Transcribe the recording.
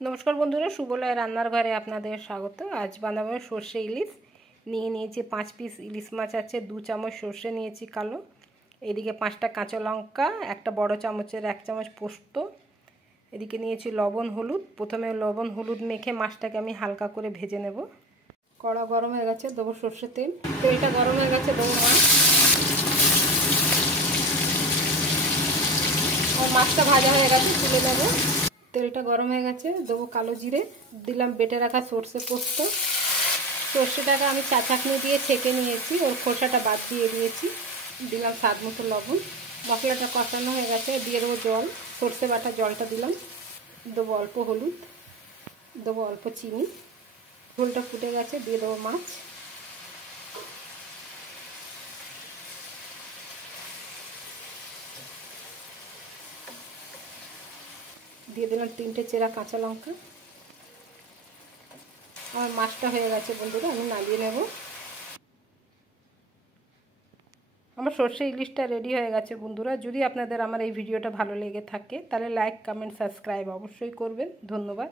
নমস্কার বন্ধুরা, সুবলয় রান্নার ঘরে আপনাদের স্বাগত। আজ বানাবো সর্ষে ইলিশ। নিয়েছি 5 পিস ইলিশ মাছ আছে, 2 চামচ সর্ষে নিয়েছি কালো, এদিকে 5টা কাঁচা লঙ্কা, একটা বড় চামচের 1 চামচ পোস্ত, এদিকে নিয়েছি লবণ হলুদ। প্রথমে লবণ হলুদ মেখে মাছটাকে আমি হালকা করে ভেজে নেব। কড়া গরম হয়ে গেছে, দেবো সর্ষের তেল। তেলটা গরম হয়ে গেছে, দেবো মাছটা ভাজা হয়ে গেছে, তুলে নেবো। তেলটা গরম হয়ে গেছে, দেবো কালো জিরে, দিলাম বেটে রাখা সর্ষে পোস্ত। সর্ষেটাকে আমি চাটনি দিয়ে ছেঁকে নিয়েছি, ওর খোসাটা বাদ দিয়ে দিয়েছি। দিলাম স্বাদ মতো লবণ। মশলাটা কষানো হয়ে গেছে, দিয়ে দেবো জল, সর্ষে বাটা জলটা দিলাম। দেবো অল্প হলুদ, দেবো অল্প চিনি। ঝোলটা ফুটে গেছে, দিয়ে দেবো মাছ। দিয়ে দিলাম 3টে চেরা কাঁচা লঙ্কা। আমার মাছটা হয়ে গেছে বন্ধুরা, আমি নামিয়ে নেব। আমার সর্ষে ইলিশটা রেডি হয়ে গেছে বন্ধুরা। যদি আপনাদের আমার এই ভিডিওটা ভালো লেগে থাকে তাহলে লাইক, কমেন্ট, সাবস্ক্রাইব অবশ্যই করবেন। ধন্যবাদ।